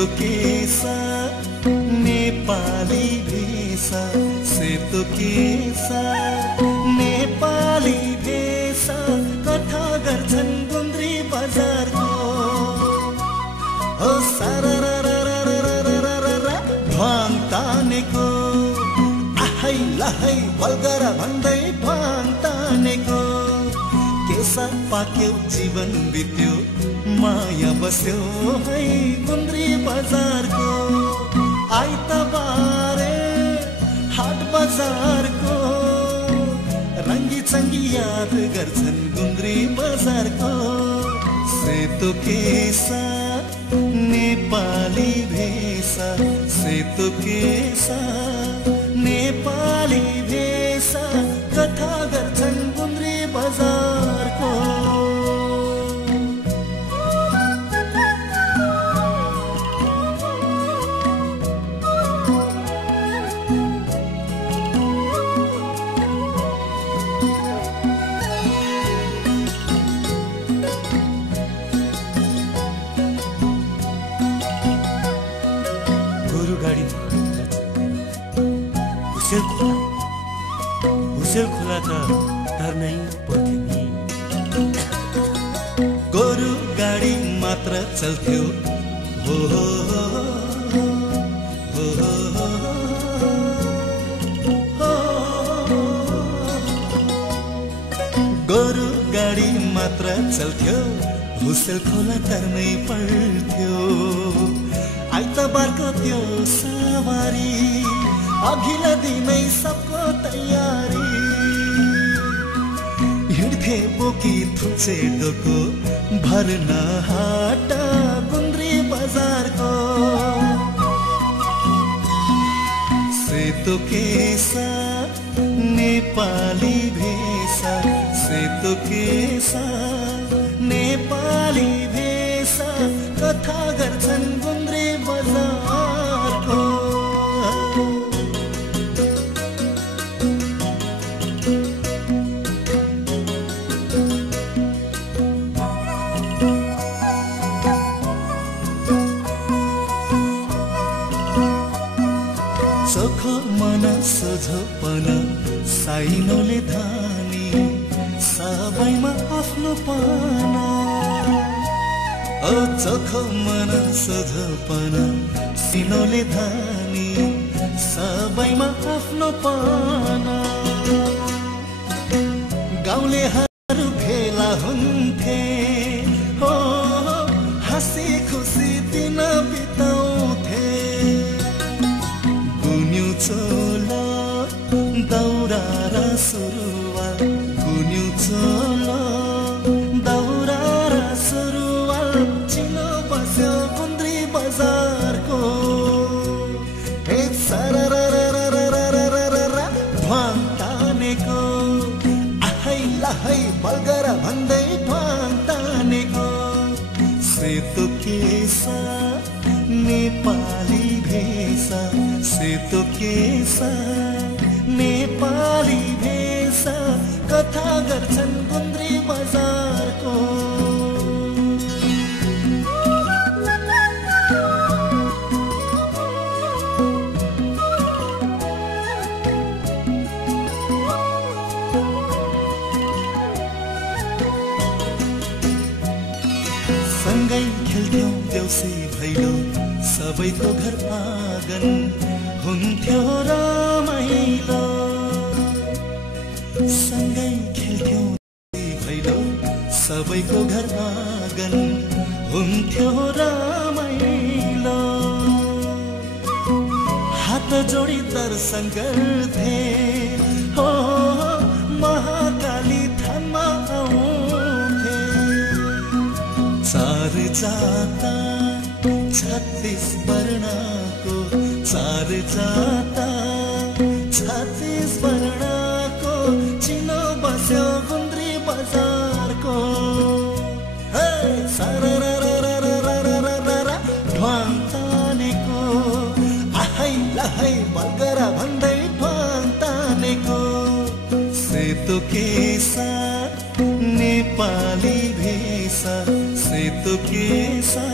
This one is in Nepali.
सेतो केसा नेपाली भेषा सेतो केसा नेपाली भेषा कथा गर्छन् गुन्द्री बजारको हो सारा भाङ तानेको आहै लहै बल्गर भन्दै भाङ तानेको केसा पाक्यो जीवन बित्यो माया बस्यो है गुन्द्री बजारको आइतबारे हाट बजारको रङ्गी चङ्गी याद गर्छन् गुन्द्री बजारको सेतो केसा नेपाली भेषा सेतो केसा नेपाली भेषा कथा गर्छन् गुन्द्री बजारको हुसेल खोला त तर्नै पर्थ्यो नि गोरु गाडी मात्र चल्थ्यो हो गोरु गाडी मात्र चल्थ्यो हुसेल खोला तर्नै पर्थ्यो आइतबारको त्यो सवारी अघिल्ला दिनै सबको तयारी हिँड्थे बोकी थुच्चे डोको भर्न हाट गुन्द्री बजारको सेतो केसा नेपाली भेषा सेतो केसा नेपाली भेषा कथा गर्छन् गुन्द्री बजारको चोखो मन सोझोपन साइनोले धानी सबैमा आफ्नो पाना ओ चोखो मन सोझोपन सिनोले धानी सबैमा आफ्नो पाना गाउँलेहरू भेला हुन्थे हो हाँसी खुसी दिन बिताउँथे चोलो दौरा र सुरुवाल गुन्यु चोलो दौरा र सुरुवाल चिनो बस्यो गुन्द्री बजारको हे सारा भाङ तानेको आहै लहै बल्गर भन्दै भाङ तानेको सेतो केसा नेपाली भेषा सेतो केसा नेपाली भेषा कथा गर्छन् गुन्द्री बजारको सँगै खेल्थ्यौं देउसी भैलो सबैको घर आँगन हुन्थ्यो रमाइलो सँगै खेल्थ्यौं भैलो सबैको घर आँगन हुन्थ्यो रमाइलो हात जोडी दर्शन गर्थे हो महाकाली थानमा आउँथे चार जाता 36 वर्णको चार जाता 36 वर्णको चिनो बस्यो गुन्द्री बजारको हे सारा ढ्वाङ तानेको आहै लहै बल्गर भन्दै ढ्वाङ तानेको सेतो केसा नेपाली भेषा सेतो केसा